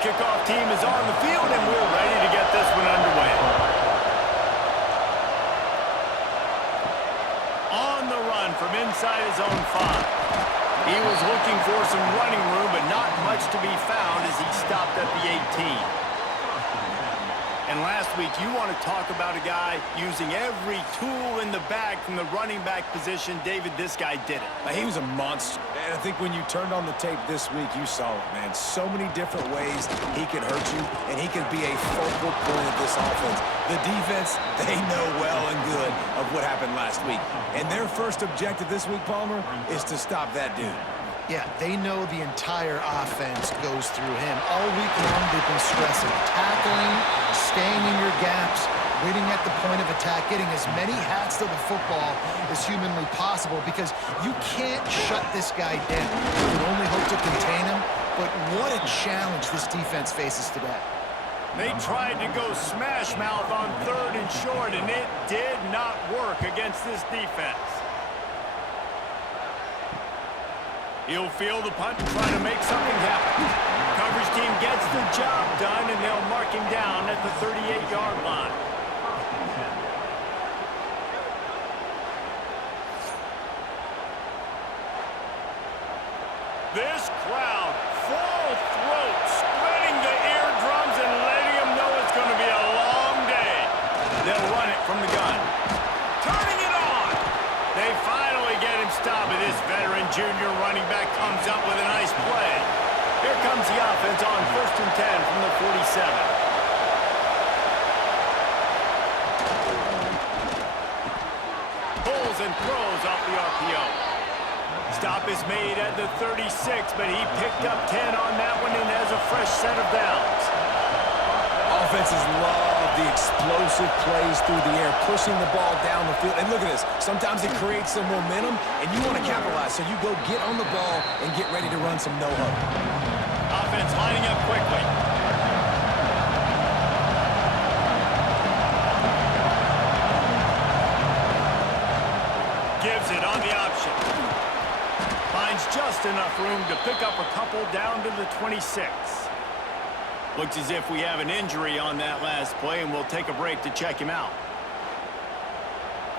kickoff team is on the field, and we're ready to get this one underway. On the run from inside his own 5. He was looking for some running room, but not much to be found as he stopped at the 18. And last week, you want to talk about a guy using every tool in the bag from the running back position. David, this guy did it. He was a monster. And I think when you turned on the tape this week, you saw it, man. So many different ways he could hurt you, and he could be a focal point of this offense. The defense, they know well and good of what happened last week. And their first objective this week, Palmer, is to stop that dude. Yeah, they know the entire offense goes through him. All week long, they've been stressing tackling, staying in your gaps, waiting at the point of attack, getting as many hats to the football as humanly possible, because you can't shut this guy down. You can only hope to contain him, but what a challenge this defense faces today. They tried to go smash mouth on 3rd and short, and it did not work against this defense. He'll feel the punt and try to make something happen. Coverage team gets the job done, and they'll mark him down at the 38-yard line. This crowd, full throat, splitting the eardrums and letting them know it's going to be a long day. They'll run it from the gun. Turning it on. They finally get him stopped, and this veteran junior running back comes up with a nice play. Here comes the offense on 1st and 10 from the 47. Pulls and throws off the RPO. Stop is made at the 36, but he picked up 10 on that one and has a fresh set of downs. Offenses love the explosive plays through the air, pushing the ball down the field. And look at this. Sometimes it creates some momentum, and you want to capitalize. So you go get on the ball and get ready to run some no-huddle. Offense lining up quickly. Gives it on the option. Finds just enough room to pick up a couple down to the 26. Looks as if we have an injury on that last play, and we'll take a break to check him out.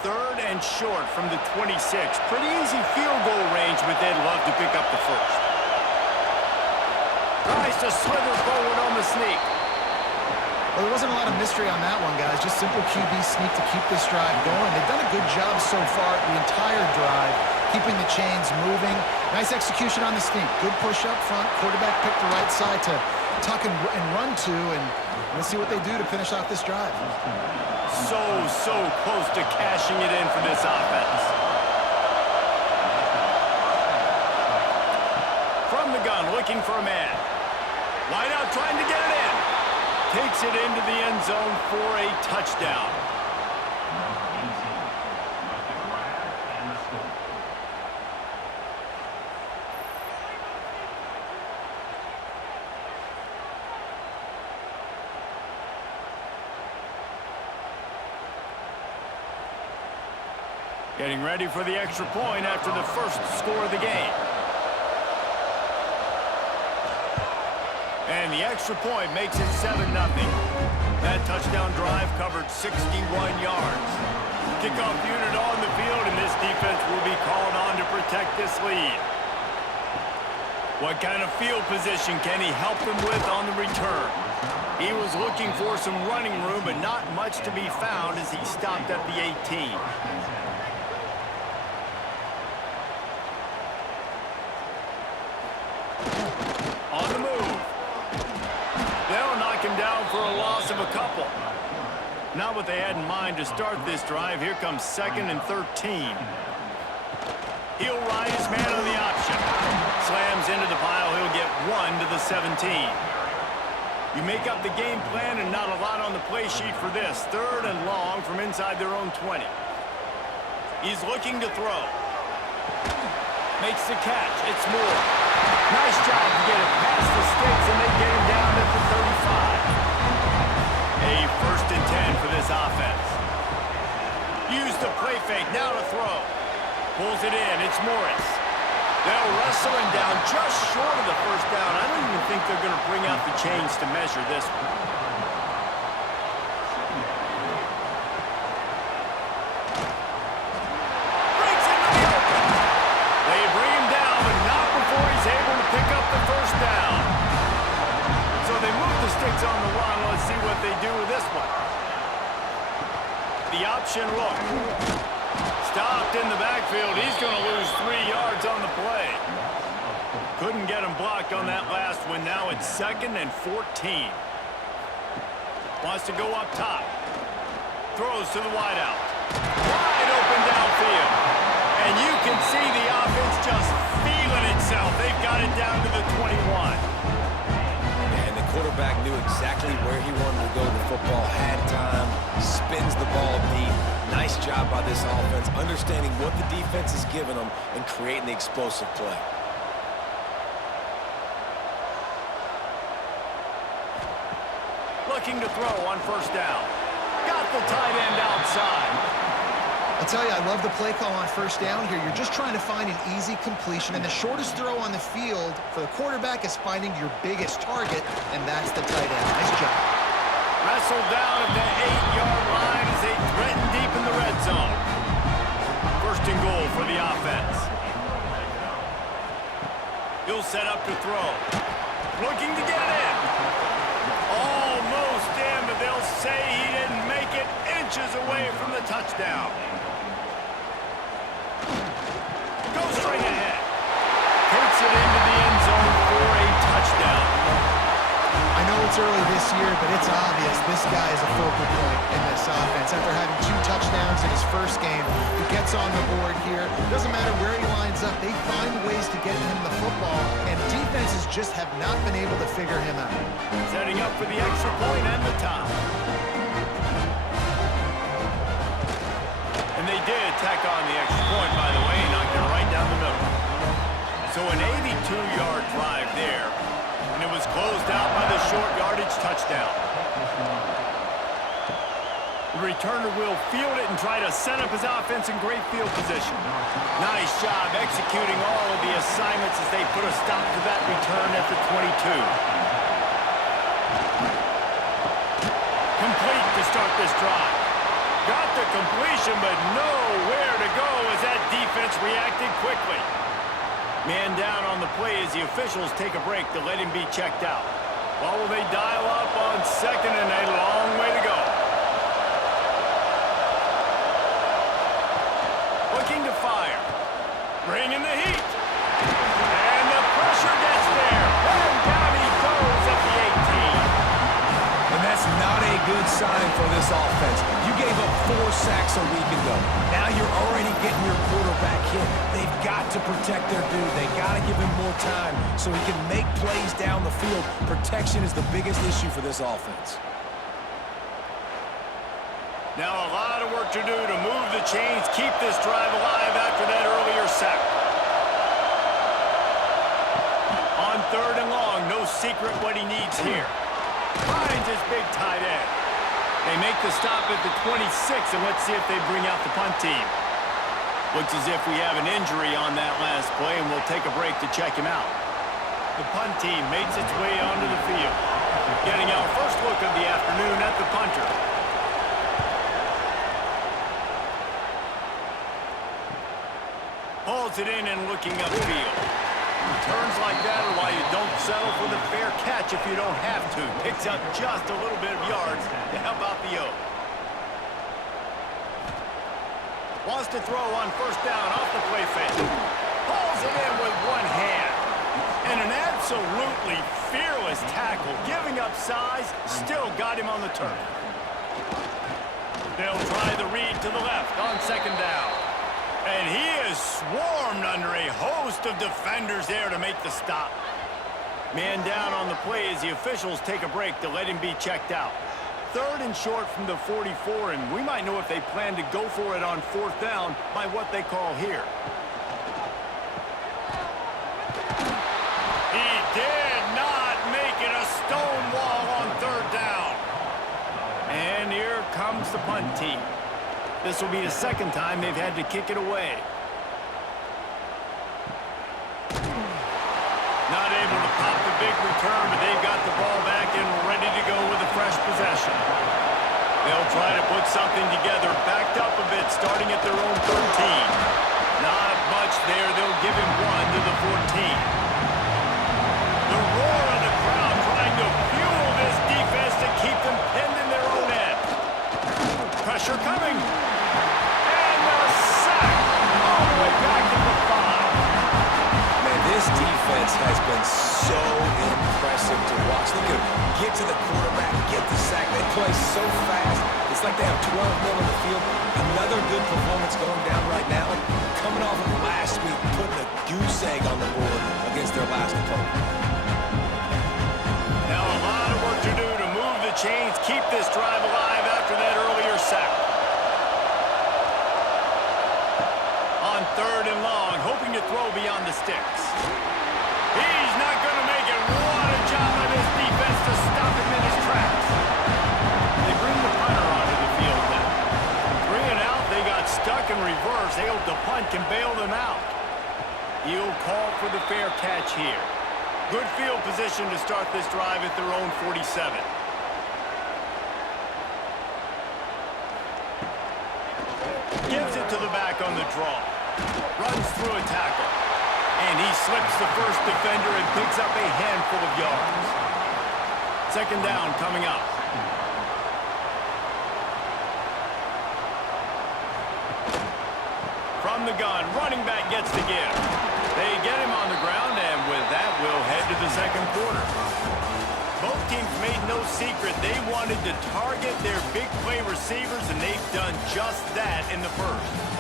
3rd and short from the 26. Pretty easy field goal range, but they'd love to pick up the first. Tries to slither forward on the sneak. Well, there wasn't a lot of mystery on that one, guys. Just simple QB sneak to keep this drive going. They've done a good job so far the entire drive, keeping the chains moving. Nice execution on the sneak. Good push up front. Quarterback picked the right side to tuck and run to, and let's see what they do to finish off this drive. So close to cashing it in for this offense. From the gun, looking for a man. Wide out, trying to get it in. Takes it into the end zone for a touchdown. Getting ready for the extra point after the first score of the game. And the extra point makes it 7-0. That touchdown drive covered 61 yards. Kickoff unit on the field, and this defense will be called on to protect this lead. What kind of field position can he help them with on the return? He was looking for some running room, but not much to be found as he stopped at the 18. On the move. They'll knock him down for a loss of a couple. Not what they had in mind to start this drive. Here comes 2nd and 13. He'll ride his man on the option. Slams into the pile. He'll get 1 to the 17. You make up the game plan, and not a lot on the play sheet for this. 3rd and long from inside their own 20. He's looking to throw. Makes the catch. It's Moore. Nice job to get it past the sticks, and they get him down at the 35. A 1st and 10 for this offense. Use the play fake. Now to throw. Pulls it in. It's Morris. They'll wrestle him down just short of the first down. I don't even think they're going to bring out the chains to measure this one. Breaks into the open. They bring him down, but not before he's able to pick up the first down. So they move the sticks on the run. Let's see what they do with this one. The option look. Stopped in the backfield. He's going to lose 3 yards on the play. Couldn't get him blocked on that last one. Now it's 2nd and 14. Wants to go up top. Throws to the wideout. Wide open downfield. And you can see the offense just feeling itself. They've got it down to the 21. And the quarterback knew exactly where he wanted to go with the football. Had time. Spins the ball deep. Nice job by this offense, understanding what the defense is giving them and creating the explosive play. Looking to throw on first down. Got the tight end outside. I'll tell you, I love the play call on first down here. You're just trying to find an easy completion, and the shortest throw on the field for the quarterback is finding your biggest target, and that's the tight end. Nice job. Wrestled down at the 8-yard line as they threaten deep in the red zone. First and goal for the offense. He'll set up to throw. Looking to get it in. Almost in, but they'll say he didn't make it, inches away from the touchdown. Goes straight ahead. Takes it into the end zone for a touchdown. I know it's early this year, but it's obvious this guy is a focal point in this offense. After having 2 touchdowns in his first game, he gets on the board here. Doesn't matter where he lines up, they find ways to get him the football, and defenses just have not been able to figure him out. Setting up for the extra point and the top. And they did tack on the extra point, by the way, and knocked it right down the middle. So an 82-yard drive there. And it was closed out by the short yardage touchdown. The returner will field it and try to set up his offense in great field position. Nice job executing all of the assignments as they put a stop to that return at the 22. Complete to start this drive. Got the completion, but nowhere to go as that defense reacted quickly. Man down on the play as the officials take a break to let him be checked out. Well, will they dial up on 2nd and a long way to go? Looking to fire. Bringing the heat. And the pressure gets there. And down he goes at the 18. And that's not a good sign for this offense. You gave up 4 sacks a week ago. Now you're already getting your quarterback hit. They've got to protect their dude. They got to give him more time so he can make plays down the field. Protection is the biggest issue for this offense. Now a lot of work to do to move the chains, keep this drive alive after that earlier sack. On 3rd and long, no secret what he needs here. Finds his big tight end. They make the stop at the 26, and let's see if they bring out the punt team. Looks as if we have an injury on that last play, and we'll take a break to check him out. The punt team makes its way onto the field. Getting our first look of the afternoon at the punter. Hauls it in and looking upfield. Returns like that are why you don't settle for the fair catch if you don't have to. Picks up just a little bit of yards to help out the O. Wants to throw on first down off the play fake. Hauls it in with one hand. And an absolutely fearless tackle. Giving up size, still got him on the turf. They'll try the read to the left on 2nd down. And he is swarmed under a host of defenders there to make the stop. Man down on the play as the officials take a break to let him be checked out. 3rd and short from the 44, and we might know if they plan to go for it on 4th down by what they call here. He did not make it a stone wall on 3rd down. And here comes the punt team. This will be the 2nd time they've had to kick it away. Not able to pop the big return, but they've try to put something together, backed up a bit, starting at their own 13. Not much there. They'll give him one to the 14. The roar of the crowd trying to fuel this defense to keep them pinned in their own end. Pressure coming. And the sack all the way back to the 5. Man, this defense has been so impressive to watch. Look at them get to the quarterback, get the sack. They play so fast. It's like they have 12 men on the field. Another good performance going down right now. Coming off of last week, putting a goose egg on the board against their last opponent. Now a lot of work to do to move the chains, keep this drive alive after that earlier sack. On 3rd and long, hoping to throw beyond the sticks. He's not going to make it. What a job by this defense to stop him in his tracks. They bring the punter onto the field now. 3 and out, they got stuck in reverse. They hope the punt can bail them out. He'll call for the fair catch here. Good field position to start this drive at their own 47. Gives it to the back on the draw. Runs through a tackle. And he slips the first defender and picks up a handful of yards. 2nd down coming up. From the gun, running back gets the give. They get him on the ground, and with that, we'll head to the 2nd quarter. Both teams made no secret they wanted to target their big play receivers, and they've done just that in the 1st.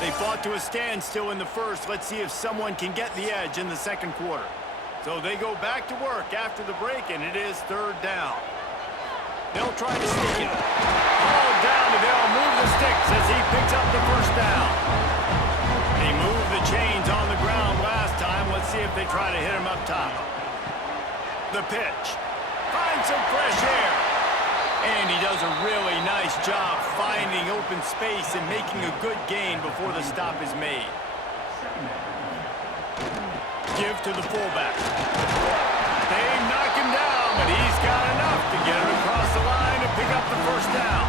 They fought to a standstill in the 1st. Let's see if someone can get the edge in the 2nd quarter. So they go back to work after the break, and it is 3rd down. They'll try to sneak it. Ball down, and they'll move the sticks as he picks up the 1st down. They moved the chains on the ground last time. Let's see if they try to hit him up top. The pitch. Find some fresh air. And he does a really nice job finding open space and making a good gain before the stop is made. Give to the fullback. They knock him down, but he's got enough to get it across the line and pick up the 1st down.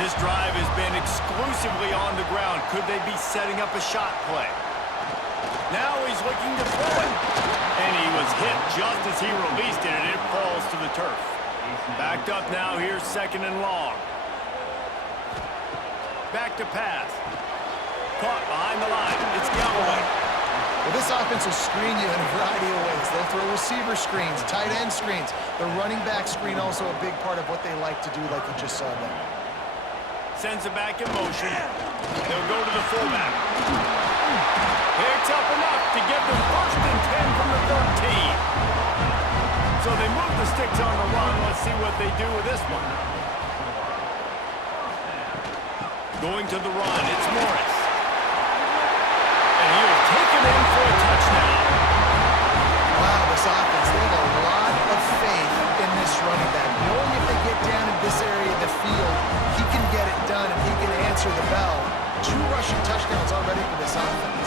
This drive has been exclusively on the ground. Could they be setting up a shot play? Now he's looking to throw it. And he was hit just as he released it, and it falls to the turf. Backed up now, here's 2nd and long. Back to pass. Caught behind the line. It's Galloway. Well, this offense will screen you in a variety of ways. They'll throw receiver screens, tight end screens. The running back screen also a big part of what they like to do, like you just saw there. Sends it back in motion. They'll go to the fullback. Picks up enough to get them 1st and 10 from the 13. So they move the sticks on the run. Let's see what they do with this one. Going to the run, it's Morris. And he will take it in for a touchdown. Wow, this offense, they have a lot of faith in this running back. Knowing if they get down in this area of the field, he can get it done and he can answer the bell. 2 rushing touchdowns already for this offense.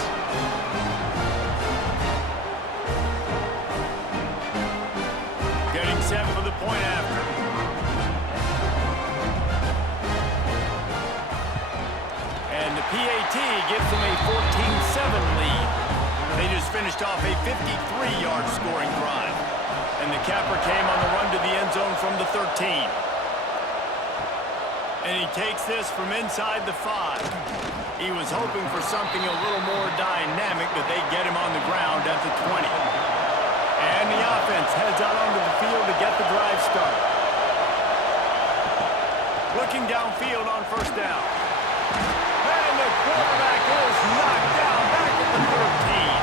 Getting set for the point after. And the PAT gives them a 14-7 lead. They just finished off a 53-yard scoring drive. And the capper came on the run to the end zone from the 13. And he takes this from inside the 5. He was hoping for something a little more dynamic, but they get him on the ground at the 20. And the offense heads out onto the field to get the drive started. Looking downfield on 1st down. And the quarterback is knocked down back at the 13.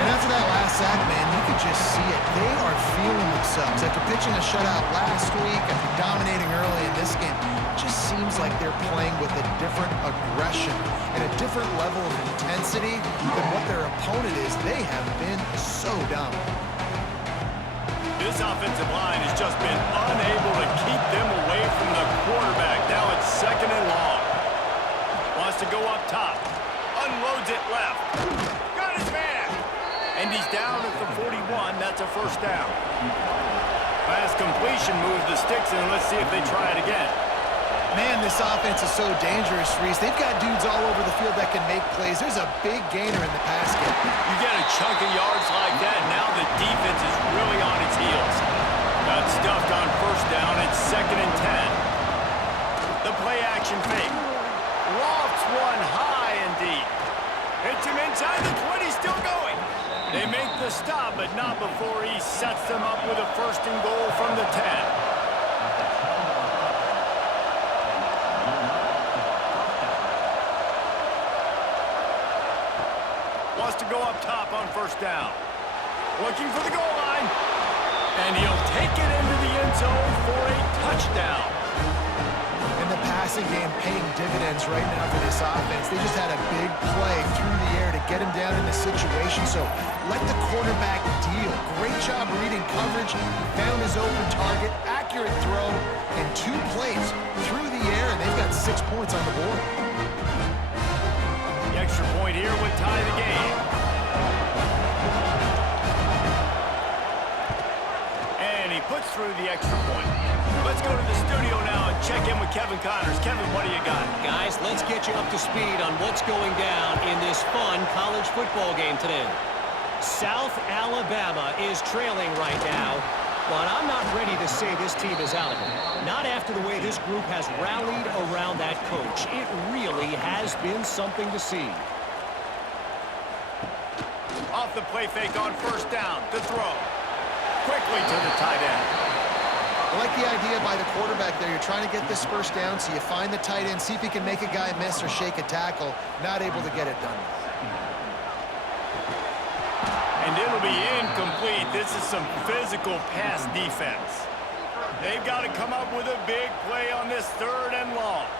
And after that last sack, man, you could just see it. They are feeling themselves. After pitching a shutout last week, after dominating early in this game, it just seems like they're playing with a different aggression and a different level of intensity than what their opponent is. They have been so dominant. This offensive line has just been unable to keep them away from the quarterback. Now it's 2nd and long. Wants to go up top. Unloads it left. Got his man. And he's down at the 41. That's a first down. Pass completion moves the sticks, and let's see if they try it again. Man, this offense is so dangerous, Reese. They've got dudes all over the field that can make plays. There's a big gainer in the pass game. You get a chunk of yards like that, now the defense is really on its heels. Got stuffed on first down. It's 2nd and 10. The play action fake. Lofts one high and deep. Hits him inside the 20, still going. They make the stop, but not before he sets them up with a 1st and goal from the 10. Wants to go up top on first down. Looking for the goal line. And he'll take it into the end zone for a touchdown. And the passing game paying dividends right now for this offense. They just had a big play through the air to get him down in the situation. So let the quarterback deal. Great job reading coverage. Found his open target. Accurate throw. And 2 plays through the air. And they've got 6 points on the board. The extra point here would tie the game. And he puts through the extra point. Let's go to the studio now and check in with Kevin Connors. Kevin, what do you got? Guys, let's get you up to speed on what's going down in this fun college football game today. South Alabama is trailing right now, but I'm not ready to say this team is out of it. Not after the way this group has rallied around that coach. It really has been something to see. Off the play fake on first down. To throw. Quickly to the tight end. I like the idea by the quarterback there. You're trying to get this first down, so you find the tight end, see if he can make a guy miss or shake a tackle. Not able to get it done. And it'll be incomplete. This is some physical pass defense. They've got to come up with a big play on this 3rd and long.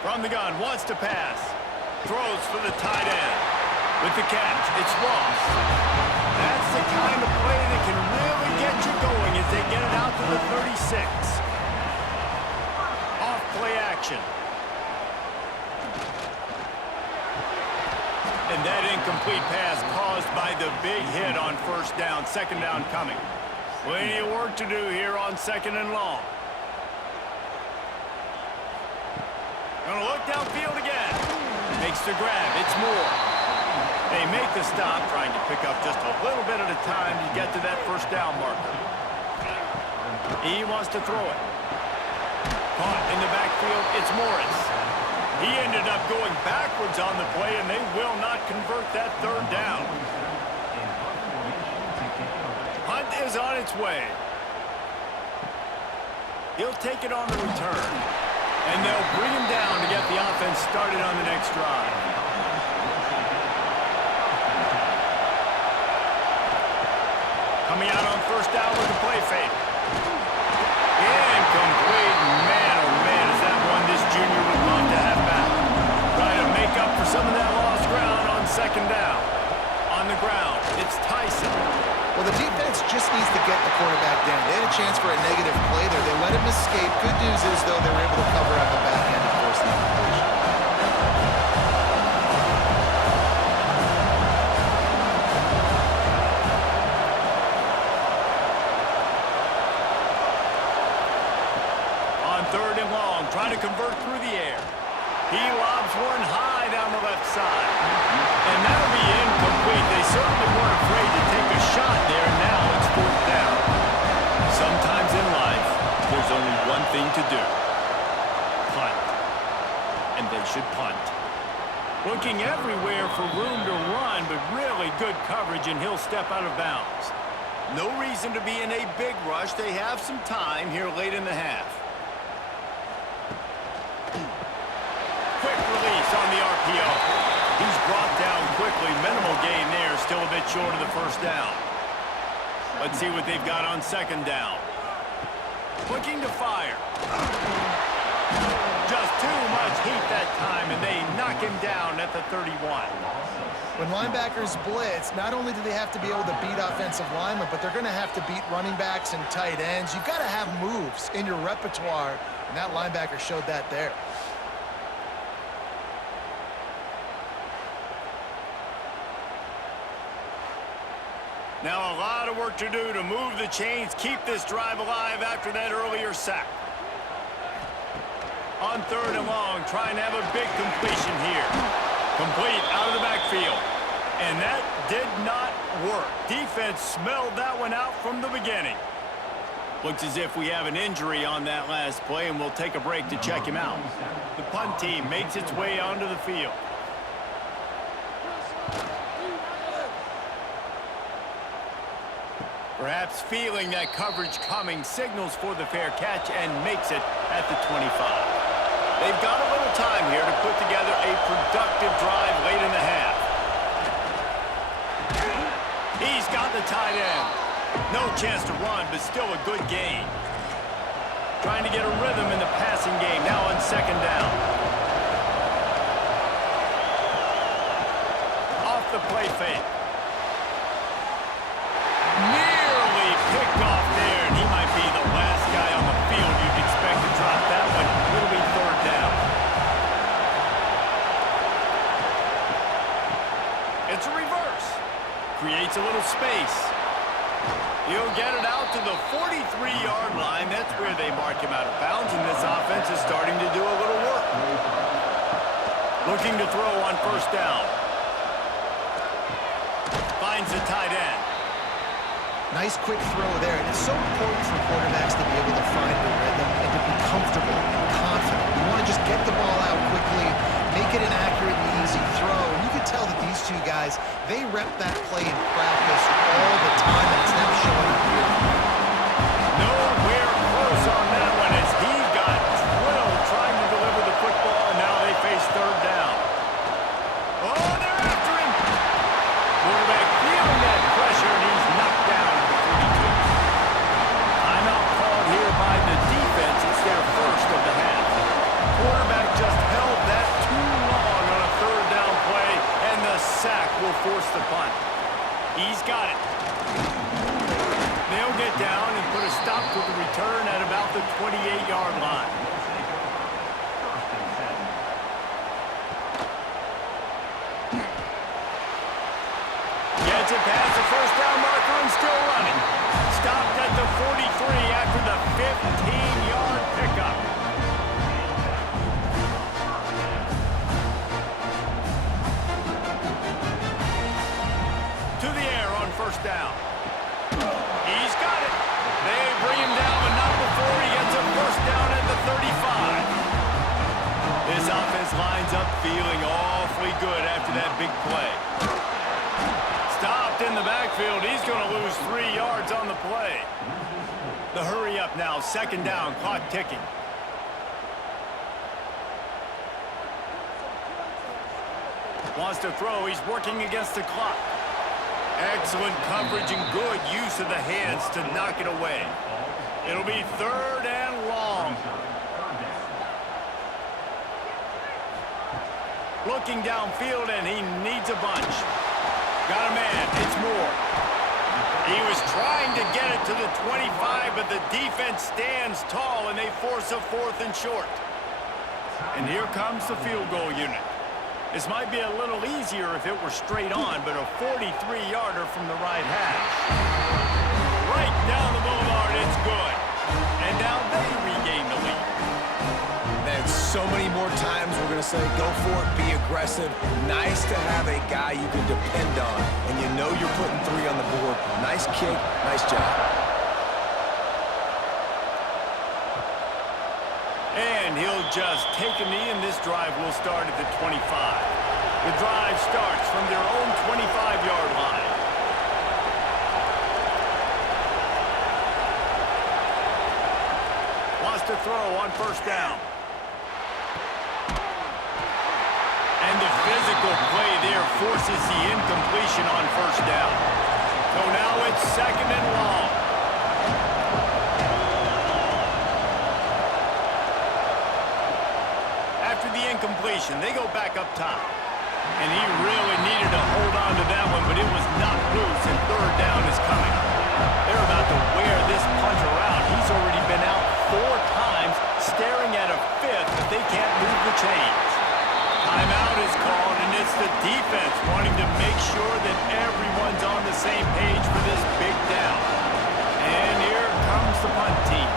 From the gun, wants to pass. Throws for the tight end. With the catch, it's Ross. That's the kind of play that can really get you going as they get it out to the 36. Off play action. And that incomplete pass caused by the big hit on first down. 2nd down coming. Plenty of work to do here on 2nd and long. Gonna look downfield again. Makes the grab. It's Moore. They make the stop, trying to pick up just a little bit at a time to get to that first down marker. He wants to throw it. Caught in the backfield. It's Morris. He ended up going backwards on the play, and they will not convert that 3rd down. Hunt is on its way. He'll take it on the return. And they'll bring him down to get the offense started on the next drive. Coming out on first down with the play fake. Incomplete. Man, oh man, is that one this junior would love to have back. Trying to make up for some of that lost ground on 2nd down. On the ground, it's Tyson. Well, the defense just needs to get the quarterback down. They had a chance for a negative play there. They let him escape. Good news is, though, they were able to cover up the back end and force the incompletion. On 3rd and long, trying to convert through the air. He lobs one high down the left side. And that'll be incomplete. They certainly weren't afraid to take a shot there. Now it's 4th down. Sometimes in life, there's only one thing to do. Punt. And they should punt. Looking everywhere for room to run, but really good coverage, and he'll step out of bounds. No reason to be in a big rush. They have some time here late in the half. Quick release on the RPO. He's brought down quickly. Minimal gain there. Still a bit short of the first down. Let's see what they've got on 2nd down. Looking to fire. Just too much heat that time, and they knock him down at the 31. When linebackers blitz, not only do they have to be able to beat offensive linemen, but they're going to have to beat running backs and tight ends. You've got to have moves in your repertoire, and that linebacker showed that there. Now a lot of work to do to move the chains, keep this drive alive after that earlier sack. On 3rd and long, trying to have a big completion here. Complete out of the backfield. And that did not work. Defense smelled that one out from the beginning. Looks as if we have an injury on that last play, and we'll take a break to check him out. The punt team makes its way onto the field. Perhaps feeling that coverage coming, signals for the fair catch and makes it at the 25. They've got a little time here to put together a productive drive late in the half. He's got the tight end. No chance to run, but still a good gain. Trying to get a rhythm in the passing game now on 2nd down. Off the play fake. Nearly picked off there, and he might be the last guy on the field you'd expect to drop that one. It'll be 3rd down. It's a reverse. Creates a little space. He'll get it out to the 43-yard line. That's where they mark him out of bounds, and this offense is starting to do a little work. Looking to throw on 1st down. Finds the tight end. Nice quick throw there. And it's so important for quarterbacks to be able to find the rhythm and to be comfortable and confident. You want to just get the ball out quickly, make it an accurate and easy throw. And you can tell that these two guys, they rep that play in practice all the time, and it's now showing up here. Nowhere close on that one as he got drilled trying to deliver the football, and now they face 3rd down. Oh, they're after him! Quarterback feeling that pressure, and he's knocked down at the 32. Timeout called here by the defense. It's their 1st of the half. Quarterback just held that too long on a 3rd down play, and the sack will force the punt. He's got it. They'll get down and put a stop to the return at about the 28-yard line. Gets it past the 1st down marker and still running. Stopped at the 43 after the 15-yard pickup. To the air on 1st down. He's got it. They bring him down, but not before he gets a 1st down at the 35. This offense lines up feeling awfully good after that big play. Stopped in the backfield. He's going to lose 3 yards on the play. The hurry up now. 2nd down. Clock ticking. Wants to throw. He's working against the clock. Excellent coverage and good use of the hands to knock it away. It'll be 3rd and long. Looking downfield, and he needs a bunch. Got a man. It's Moore. He was trying to get it to the 25, but the defense stands tall, and they force a 4th and short. And here comes the field goal unit. This might be a little easier if it were straight on, but a 43-yarder from the right hash. Right down the boulevard, it's good. And now they regain the lead. And so many more times we're going to say, go for it, be aggressive. Nice to have a guy you can depend on, and you know you're putting 3 on the board. Nice kick, nice job. And he'll just take a knee, and this drive will start at the 25. The drive starts from their own 25-yard line. Wants to throw on 1st down. And the physical play there forces the incompletion on 1st down. So now it's 2nd and long. After the incompletion, they go back up top. And he really needed to hold on to that one, but it was knocked loose, and 3rd down is coming. They're about to wear this punter out. He's already been out 4 times, staring at a 5th, but they can't move the chains. Timeout is called, and it's the defense wanting to make sure that everyone's on the same page for this big down. And here comes the punt team.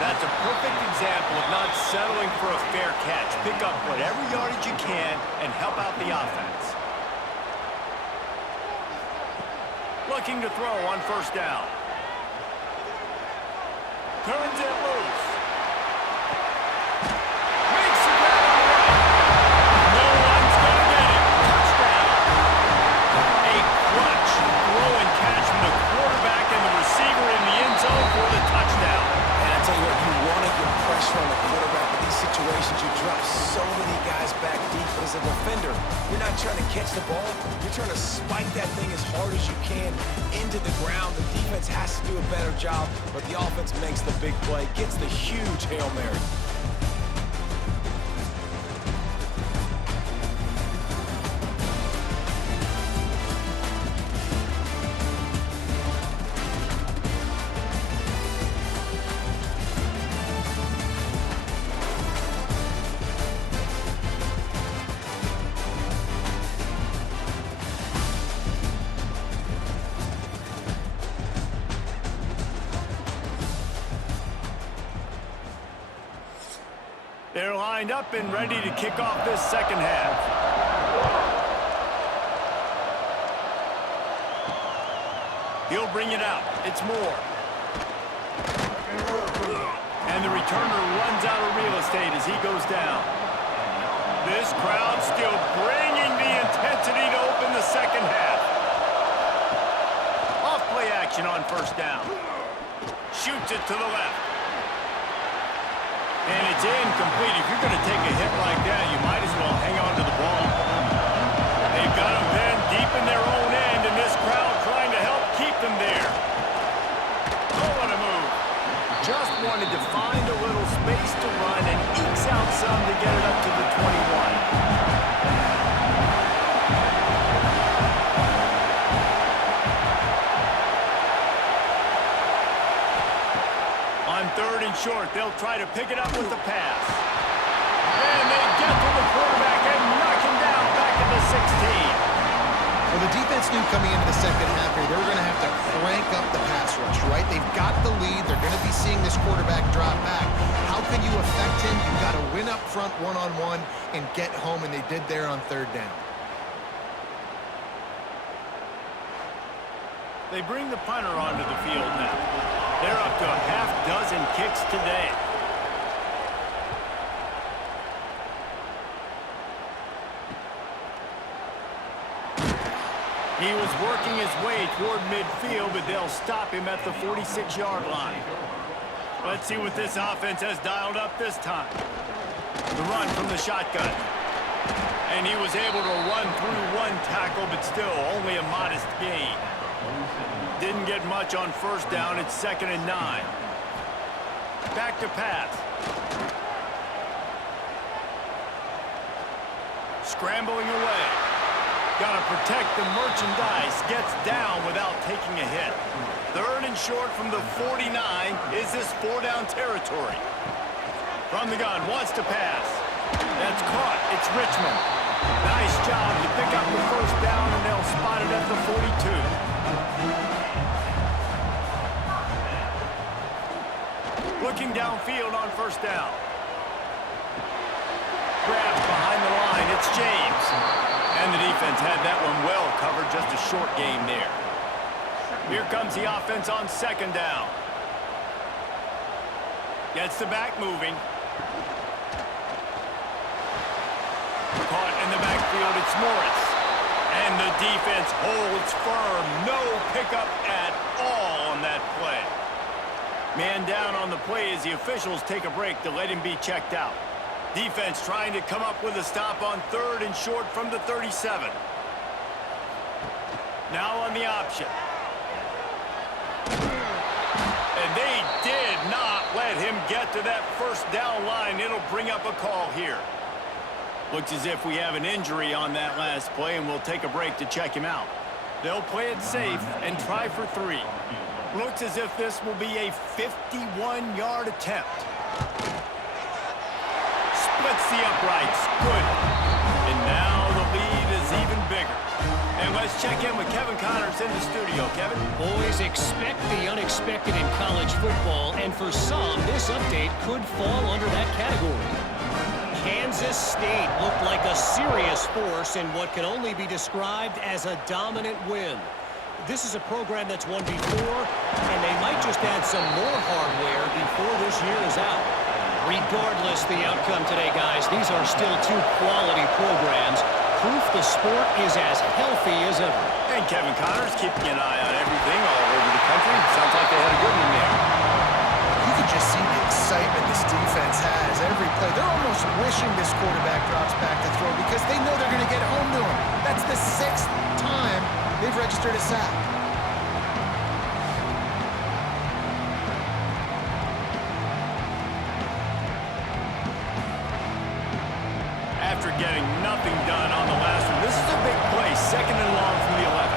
That's a perfect example of not settling for a fair catch. Pick up whatever yardage you can and help out the offense. Looking to throw on first down. Turns it loose. Makes the grab on the right. No one's going to get it. Touchdown. A clutch throw and catch from the quarterback and the receiver in the end zone for the touchdown. And I tell you what, you want to get pressure on the quarterback. In these situations, you drop so many guys back deep. But as a defender, you're not trying to catch the ball. You're trying to spike that thing as hard as you can into the ground. The defense has to do a better job, but the offense makes the big play, gets the huge Hail Mary. They're lined up and ready to kick off this second half. He'll bring it out. It's Moore. And the returner runs out of real estate as he goes down. This crowd still bringing the intensity to open the second half. Off play action on first down. Shoots it to the left. And it's incomplete. If you're going to take a hit like that, you might as well hang on to the ball. They've got them pinned deep in their own end, and this crowd trying to help keep them there. Oh, what a move. Just wanted to find a little space to run and ekes out some to get it up to the 21. Third and short, they'll try to pick it up with the pass. And they get to the quarterback and knock him down back at the 16. Well, the defense knew coming into the second half here, they were going to have to crank up the pass rush, right? They've got the lead. They're going to be seeing this quarterback drop back. How can you affect him? You've got to win up front one-on-one and get home, and they did there on third down. They bring the punter onto the field now. They're up to a half dozen kicks today. He was working his way toward midfield, but they'll stop him at the 46-yard line. Let's see what this offense has dialed up this time. The run from the shotgun. And he was able to run through one tackle, but still only a modest gain. Didn't get much on first down. It's 2nd and 9. Back to pass. Scrambling away. Got to protect the merchandise. Gets down without taking a hit. 3rd and short from the 49. Is this 4-down territory? From the gun. Wants to pass. That's caught. It's Richmond. Nice job to pick up the first down, and they'll spot it at the 42. Looking downfield on first down. Grabbed behind the line. It's James. And the defense had that one well covered. Just a short game there. Here comes the offense on 2nd down. Gets the back moving. Caught in the backfield. It's Morris. And the defense holds firm. No pickup at all on that play. Man down on the play as the officials take a break to let him be checked out. Defense trying to come up with a stop on 3rd and short from the 37. Now on the option. And they did not let him get to that first down line. It'll bring up a call here. Looks as if we have an injury on that last play, and we'll take a break to check him out. They'll play it safe and try for 3. Looks as if this will be a 51-yard attempt. Splits the uprights. Good. And now the lead is even bigger. And let's check in with Kevin Connors in the studio. Kevin? Boys, expect the unexpected in college football, and for some, this update could fall under that category. Kansas State looked like a serious force in what can only be described as a dominant win. This is a program that's won before, and they might just add some more hardware before this year is out. Regardless the outcome today, guys, these are still two quality programs. Proof the sport is as healthy as ever. And Kevin Connors keeping an eye on everything all over the country. Sounds like they had a good one there. You can just see the excitement this defense has every play. They're almost wishing this quarterback drops back to throw because they know they're going to get home to him. That's the 6th time they've registered a sack. After getting nothing done on the last one, this is a big play. 2nd and long from the 11.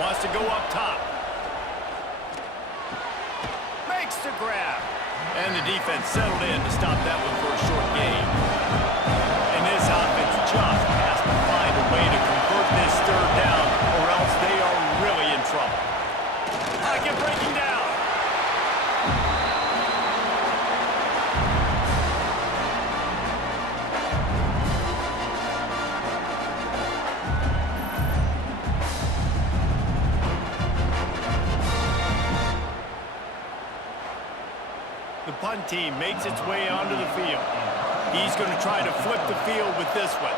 Wants to go up top. Makes the grab. And the defense settled in to stop that one for a short gain. And this offense just has to find a way to convert this 3rd down, or else they are really in trouble. I get breaking down. The punt team makes its way onto the field. He's going to try to flip the field with this one.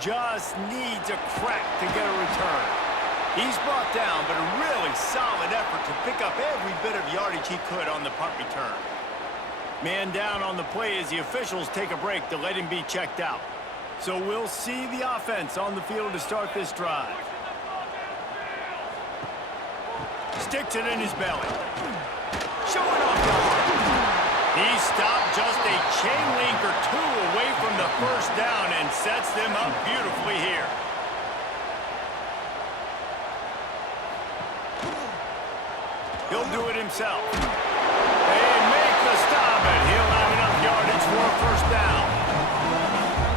Just needs a crack to get a return. He's brought down, but a really solid effort to pick up every bit of yardage he could on the punt return. Man down on the play as the officials take a break to let him be checked out. So we'll see the offense on the field to start this drive. Sticks it in his belly. Showing off the arm. He stopped just a chain link or two away from the 1st down and sets them up beautifully here. He'll do it himself. They make the stop, and he'll have enough yardage for a 1st down.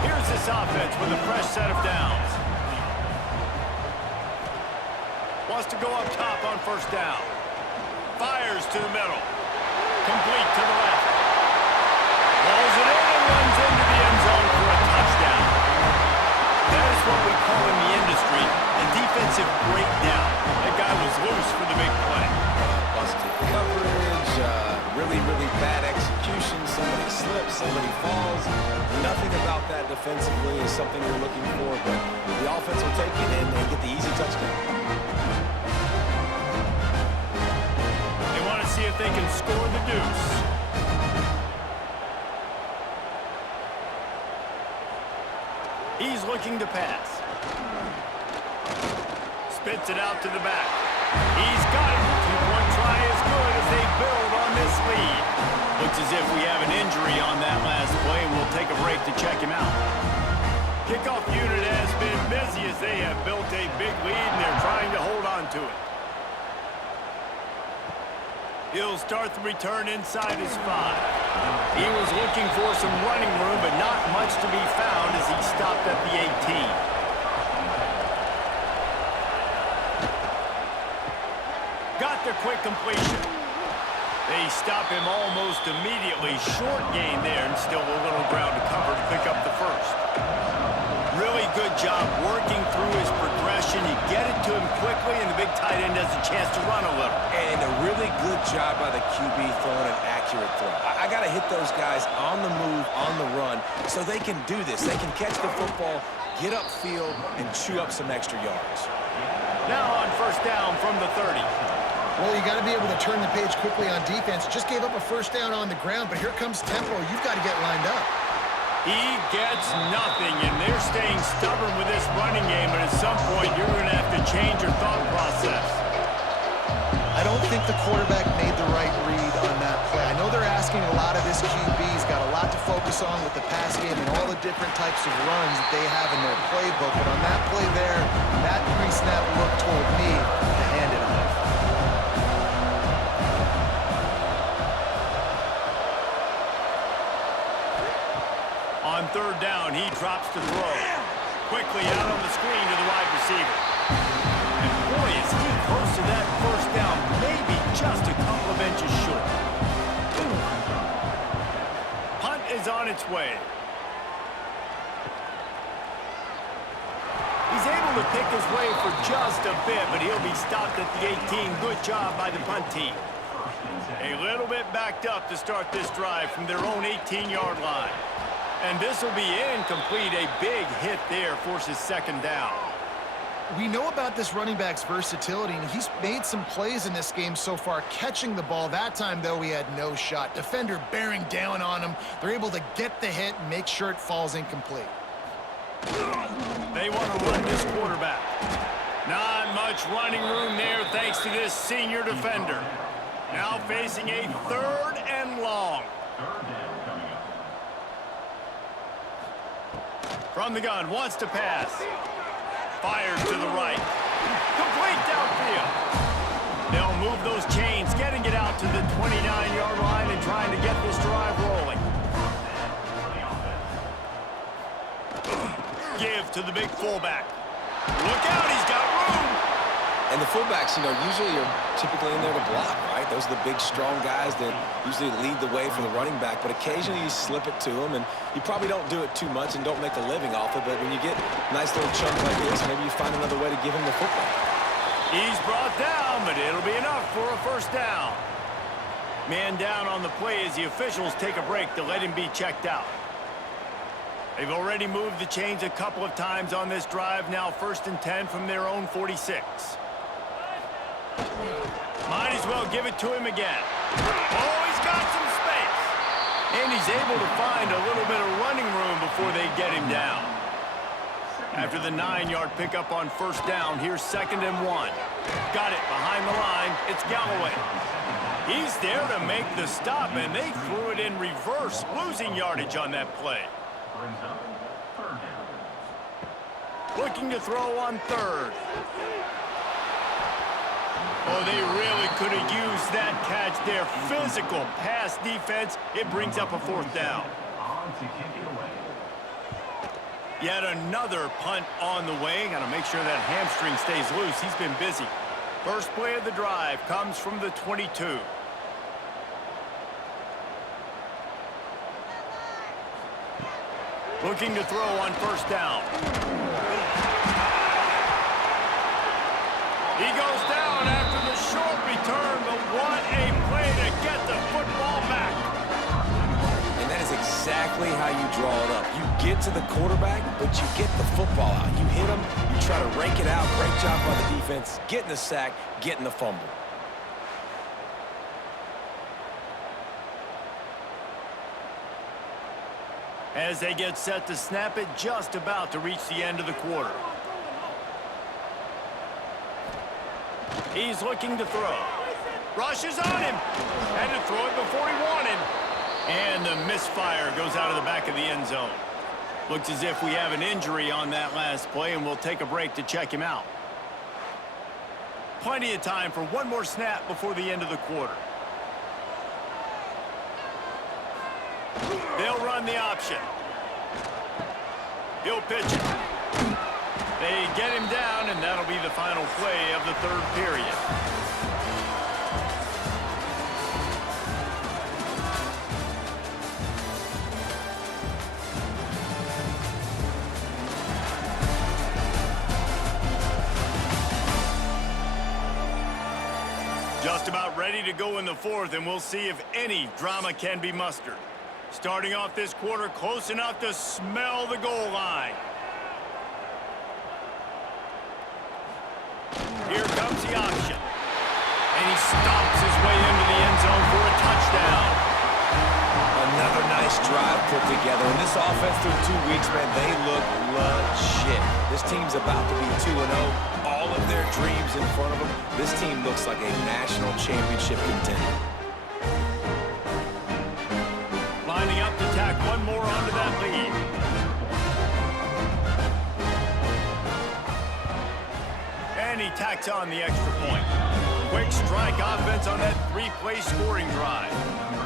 Here's this offense with a fresh set of downs. Wants to go up top on 1st down. Fires to the middle. Complete to the left. Pulls it in and runs into the end zone for a touchdown. That is what we call in the industry a defensive breakdown. That guy was loose for the big play. Busted coverage, really bad execution. Somebody slips, somebody falls. Nothing about that defensively is something you're looking for, but the offense will take it in and get the easy touchdown. See if they can score the deuce. He's looking to pass. Spits it out to the back. He's got it. 2-point try is good as they build on this lead. Looks as if we have an injury on that last play, and we'll take a break to check him out. Kickoff unit has been busy as they have built a big lead, and they're trying to hold on to it. He'll start the return inside his 5. He was looking for some running room, but not much to be found as he stopped at the 18. Got the quick completion. They stop him almost immediately. Short gain there, and still a little ground to cover to pick up the 1st. Really good job working through his progression. You get it to him quickly, and the big tight end has a chance to run a little. And a really good job by the QB throwing an accurate throw. I got to hit those guys on the move, on the run, so they can do this. They can catch the football, get upfield, and chew up some extra yards. Now on 1st down from the 30. Well, you got to be able to turn the page quickly on defense. Just gave up a 1st down on the ground, but here comes tempo. You've got to get lined up. He gets nothing, and they're staying stubborn with this running game, but at some point you're going to have to change your thought process. I I don't think the quarterback made the right read on that play. I know they're asking a lot of this QB. He's got a lot to focus on with the pass game and all the different types of runs that they have in their playbook. But on that play there, that pre-snap look toward me to hand it off. On third down, he drops to throw. Quickly out on the screen to the wide receiver. And boy, is he close to that first down, maybe just a couple of inches short. Punt is on its way. He's able to pick his way for just a bit, but he'll be stopped at the 18. Good job by the punt team. A little bit backed up to start this drive from their own 18-yard line. And this will be incomplete. A big hit there forces second down. We know about this running back's versatility, and he's made some plays in this game so far, catching the ball. That time, though, he had no shot. Defender bearing down on him. They're able to get the hit and make sure it falls incomplete. They want to run this quarterback. Not much running room there thanks to this senior defender. Now facing a 3rd and long. From the gun, wants to pass. Fires to the right. Complete downfield. They'll move those chains, getting it out to the 29-yard line and trying to get this drive rolling. Give to the big fullback. Look out, he's got room. And the fullbacks, usually are typically in there to block, right? Those are the big, strong guys that usually lead the way for the running back. But occasionally you slip it to them, and you probably don't do it too much and don't make a living off it. But when you get a nice little chunk like this, maybe you find another way to give him the football. He's brought down, but it'll be enough for a first down. Man down on the play as the officials take a break to let him be checked out. They've already moved the chains a couple of times on this drive. Now 1st and 10 from their own 46. Might as well give it to him again. Oh, he's got some space. And he's able to find a little bit of running room before they get him down. After the 9-yard pickup on first down, here's 2nd and 1. Got it behind the line. It's Galloway. He's there to make the stop, and they threw it in reverse, losing yardage on that play. Looking to throw on 3rd. Oh, they really could have used that catch there. Physical pass defense. It brings up a 4th down. Yet another punt on the way. Got to make sure that hamstring stays loose. He's been busy. First play of the drive comes from the 22. Looking to throw on first down. He goes down after the short return, but what a play to get the football back. And that is exactly how you draw it up. You get to the quarterback, but you get the football out. You hit him, you try to rake it out. Great job by the defense, getting the sack, getting the fumble. As they get set to snap it, just about to reach the end of the quarter. He's looking to throw. Rushes on him. Had to throw it before he wanted. And the misfire goes out of the back of the end zone. Looks as if we have an injury on that last play, and we'll take a break to check him out. Plenty of time for one more snap before the end of the quarter. They'll run the option. He'll pitch it. They get him down, and that'll be the final play of the 3rd period. Just about ready to go in the 4th, and we'll see if any drama can be mustered. Starting off this quarter close enough to smell the goal line. Here comes the option. And he stops his way into the end zone for a touchdown. Another nice drive put together. And this offense through 2 weeks, man, they look legit. This team's about to be 2-0. All all of their dreams in front of them, this team looks like a national championship contender. Lining up to tack one more onto that lead. And he tacks on the extra point. Quick strike offense on that three-play scoring drive.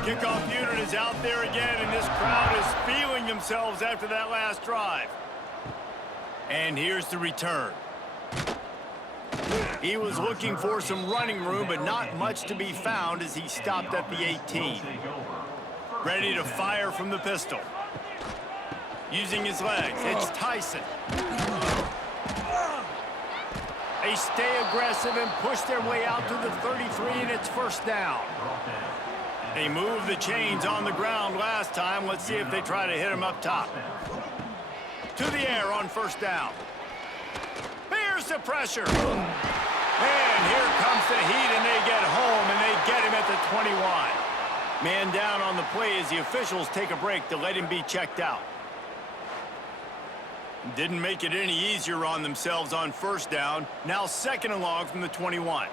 Kickoff unit is out there again, and this crowd is feeling themselves after that last drive. And here's the return. He was looking for some running room, but not much to be found as he stopped at the 18. Ready to fire from the pistol. Using his legs, it's Tyson. They stay aggressive and push their way out to the 33, and it's first down. They moved the chains on the ground last time. Let's see if they try to hit him up top. To the air on first down. Here's the pressure. And here comes the heat, and they get home, and they get him at the 21. Man down on the play as the officials take a break to let him be checked out. Didn't make it any easier on themselves on first down. Now second and long from the 21.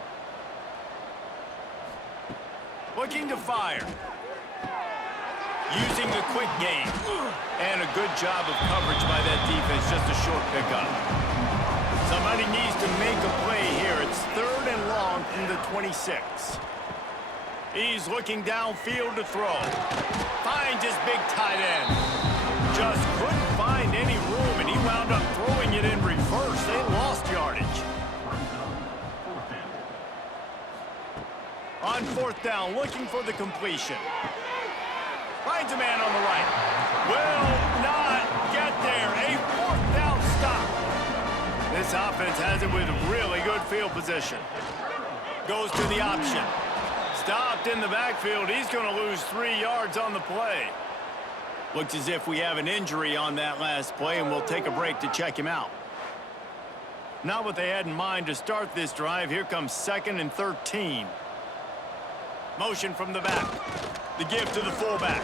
Looking to fire. Using the quick game. And a good job of coverage by that defense. Just a short pickup. Somebody needs to make a play here. It's third and long from the 26. He's looking downfield to throw. Finds his big tight end. Just couldn't find any room, and he wound up throwing it in reverse. They lost yardage. On fourth down, looking for the completion. Finds a man on the right. Will not get there. A fourth down stop. This offense has it with really good field position. Goes to the option. Stopped in the backfield. He's going to lose 3 yards on the play. Looks as if we have an injury on that last play, and we'll take a break to check him out. Not what they had in mind to start this drive. Here comes second and 13. Motion from the back. The give to the fullback.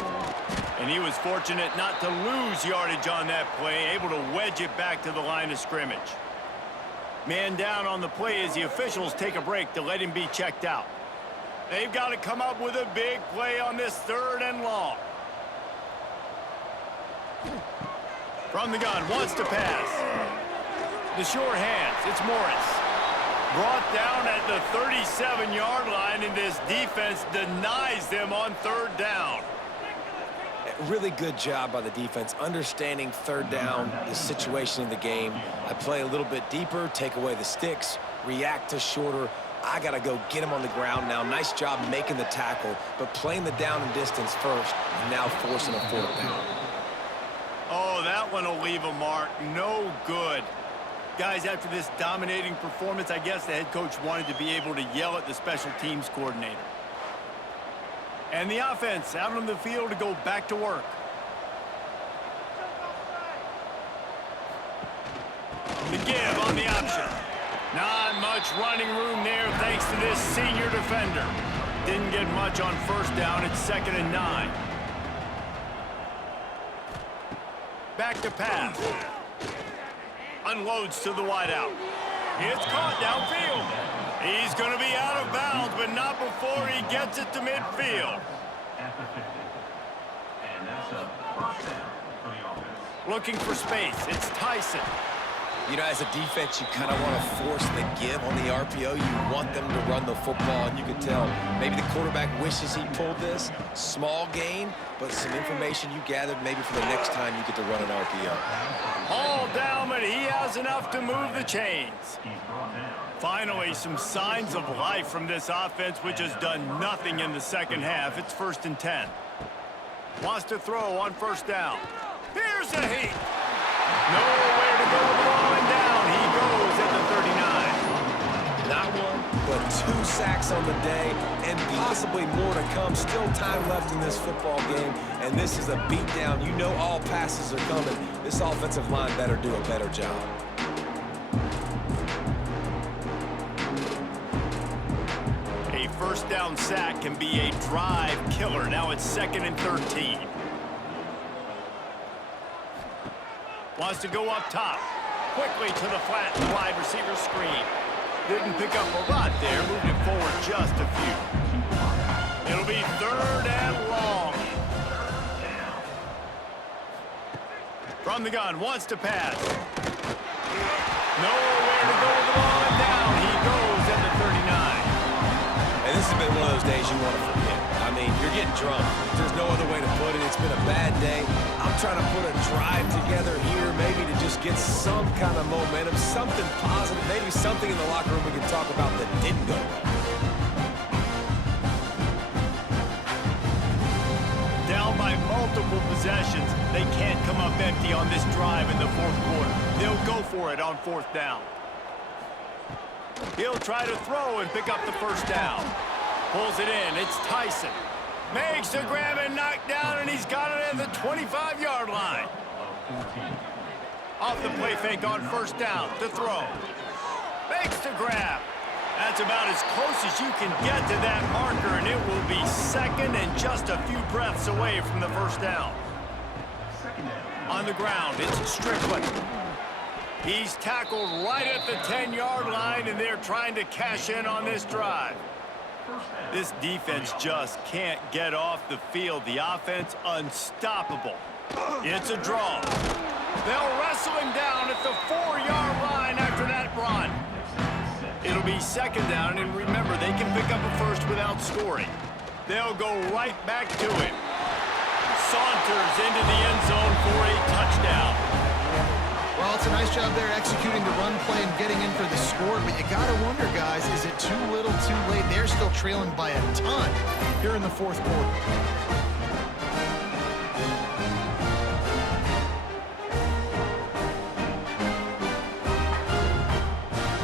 And he was fortunate not to lose yardage on that play, able to wedge it back to the line of scrimmage. Man down on the play as the officials take a break to let him be checked out. They've got to come up with a big play on this third and long. From the gun, wants to pass. The sure hands, it's Morris. Brought down at the 37-yard line, and this defense denies them on third down. Really good job by the defense, understanding third down, the situation in the game. I play a little bit deeper, take away the sticks, react to shorter. I got to go get him on the ground now. Nice job making the tackle, but playing the down and distance first, and now forcing a fourth down. Oh, that one will leave a mark. No good. Guys, after this dominating performance, I guess the head coach wanted to be able to yell at the special teams coordinator. And the offense out on the field to go back to work. The give on the option. Not much running room there thanks to this senior defender. Didn't get much on first down. It's second and 9. Back to pass. Unloads to the wideout. It's caught downfield. He's going to be out of bounds, but not before he gets it to midfield. Looking for space. It's Tyson. You know, as a defense, you kind of want to force the give on the RPO. You want them to run the football, and you can tell maybe the quarterback wishes he pulled this. Small gain, but some information you gathered maybe for the next time you get to run an RPO. All down, but he has enough to move the chains. Finally, some signs of life from this offense, which has done nothing in the second half. It's first and 10. Wants to throw on first down. Here's the heat. Nowhere to go with the ball, and down he goes at the 39. Not one, but 2 sacks on the day, and possibly more to come. Still time left in this football game, and this is a beatdown. You know all passes are coming. This offensive line better do a better job. A first down sack can be a drive killer. Now it's second and 13. Wants to go up top. Quickly to the flat wide receiver screen. Didn't pick up a lot there, moved it forward just a few. It'll be 3rd and long. From the gun, wants to pass. Nowhere to go with the ball, and down he goes at the 39. And this has been one of those days you want to forget. I mean, you're getting drunk. There's no other way to put it. It's been a bad day. I'm trying to put a drive together here, maybe to just get some kind of momentum, something positive, maybe something in the locker room we can talk about that didn't go well. Down by multiple possessions, they can't come up empty on this drive in the 4th quarter. They'll go for it on 4th down. He'll try to throw and pick up the 1st down. Pulls it in. It's Tyson. Makes the grab and knock down, and he's got it at the 25-yard line. Off the play fake on 1st down to throw. Makes the grab. That's about as close as you can get to that marker, and it will be 2nd and just a few breaths away from the 1st down. On the ground, it's Strickland. He's tackled right at the 10-yard line, and they're trying to cash in on this drive. This defense just can't get off the field. The offense unstoppable. It's a draw. They'll wrestle him down at the 4-yard line after that run. It'll be 2nd down, and remember, they can pick up a 1st without scoring. They'll go right back to it. Saunters into the end zone for a touchdown. Well, it's a nice job there executing the run play and getting in for the score, but you got to wonder, guys, is it too little, too late? They're still trailing by a ton here in the 4th quarter.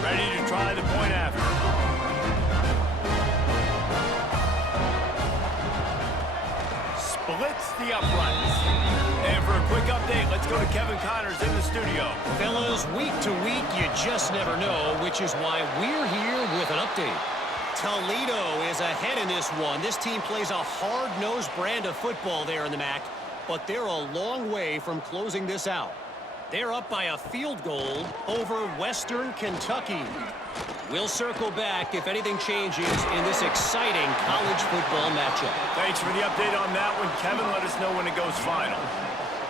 Ready to try the point after. Splits the uprights. And for a quick update, let's go to Kevin Connors in the studio. Fellas, week to week, you just never know, which is why we're here with an update. Toledo is ahead in this one. This team plays a hard-nosed brand of football there in the MAC, but they're a long way from closing this out. They're up by a field goal over Western Kentucky. We'll circle back if anything changes in this exciting college football matchup. Thanks for the update on that one, Kevin. Let us know when it goes final.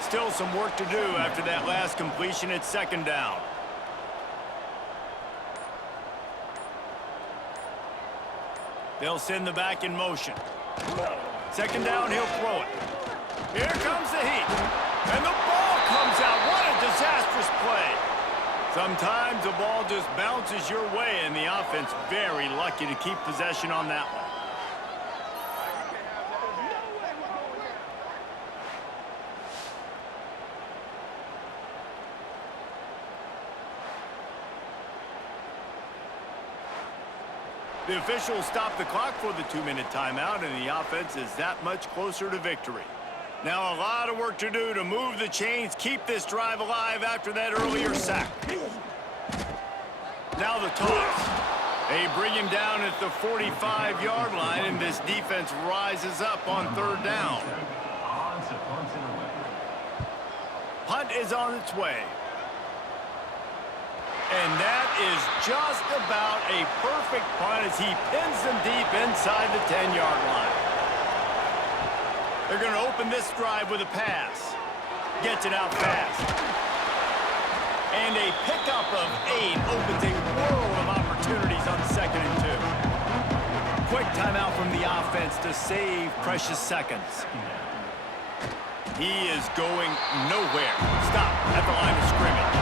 Still some work to do after that last completion at 2nd down. They'll send the back in motion. 2nd down, he'll throw it. Here comes the heat. And the ball comes out. What a disastrous play. Sometimes the ball just bounces your way, and the offense very lucky to keep possession on that one. The officials stop the clock for the 2-minute timeout, and the offense is that much closer to victory. Now a lot of work to do to move the chains, keep this drive alive after that earlier sack. Now the toss. They bring him down at the 45-yard line, and this defense rises up on 3rd down. Punt is on its way. And that is just about a perfect punt as he pins them deep inside the 10-yard line. They're going to open this drive with a pass. Gets it out fast. And a pickup of 8 opens a world of opportunities on 2nd and 2. Quick timeout from the offense to save precious seconds. He is going nowhere. Stop at the line of scrimmage.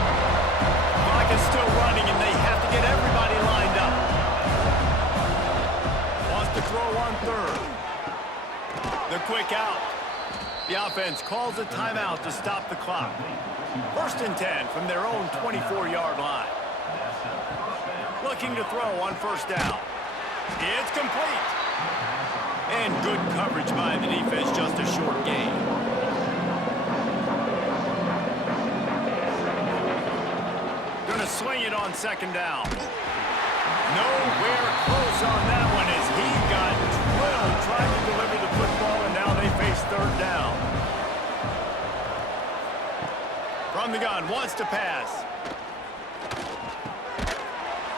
Clock is still running, and they have to get everybody lined up. Wants to throw on 3rd. The quick out. The offense calls a timeout to stop the clock. 1st and 10 from their own 24-yard line. Looking to throw on 1st down. It's complete. And good coverage by the defense, just a short gain. Gonna swing it on 2nd down. Nowhere close on that one as he got drilled trying to deliver the football, and now they face 3rd down. From the gun, wants to pass.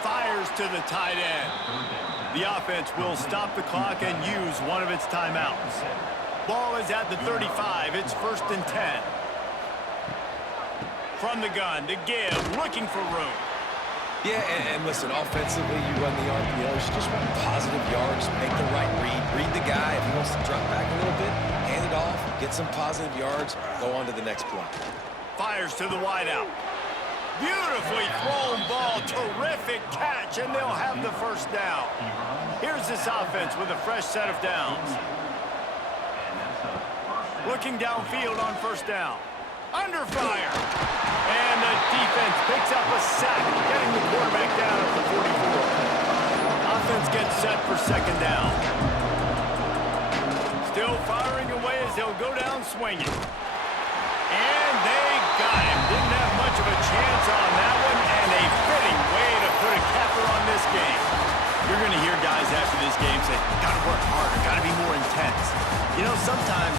Fires fires to the tight end. The offense will stop the clock and use one of its timeouts. Ball is at the 35. It's 1st and 10. From the gun, to give, looking for room. Yeah, and listen, offensively, you run the RPOs, you just want positive yards, make the right read the guy. If he wants to drop back a little bit, hand it off, get some positive yards, go on to the next play. Fires to the wideout. Beautifully thrown ball, terrific catch, and they'll have the 1st down. Here's this offense with a fresh set of downs. Looking downfield on 1st down. Under fire. And the defense picks up a sack, getting the quarterback down at the 44. Offense gets set for 2nd down. Still firing away as they'll go down swinging. And they got him. Didn't have much of a chance on that one, and a fitting way to put a capper on this game. You're going to hear guys after this game say, gotta work harder, gotta be more intense. You know, sometimes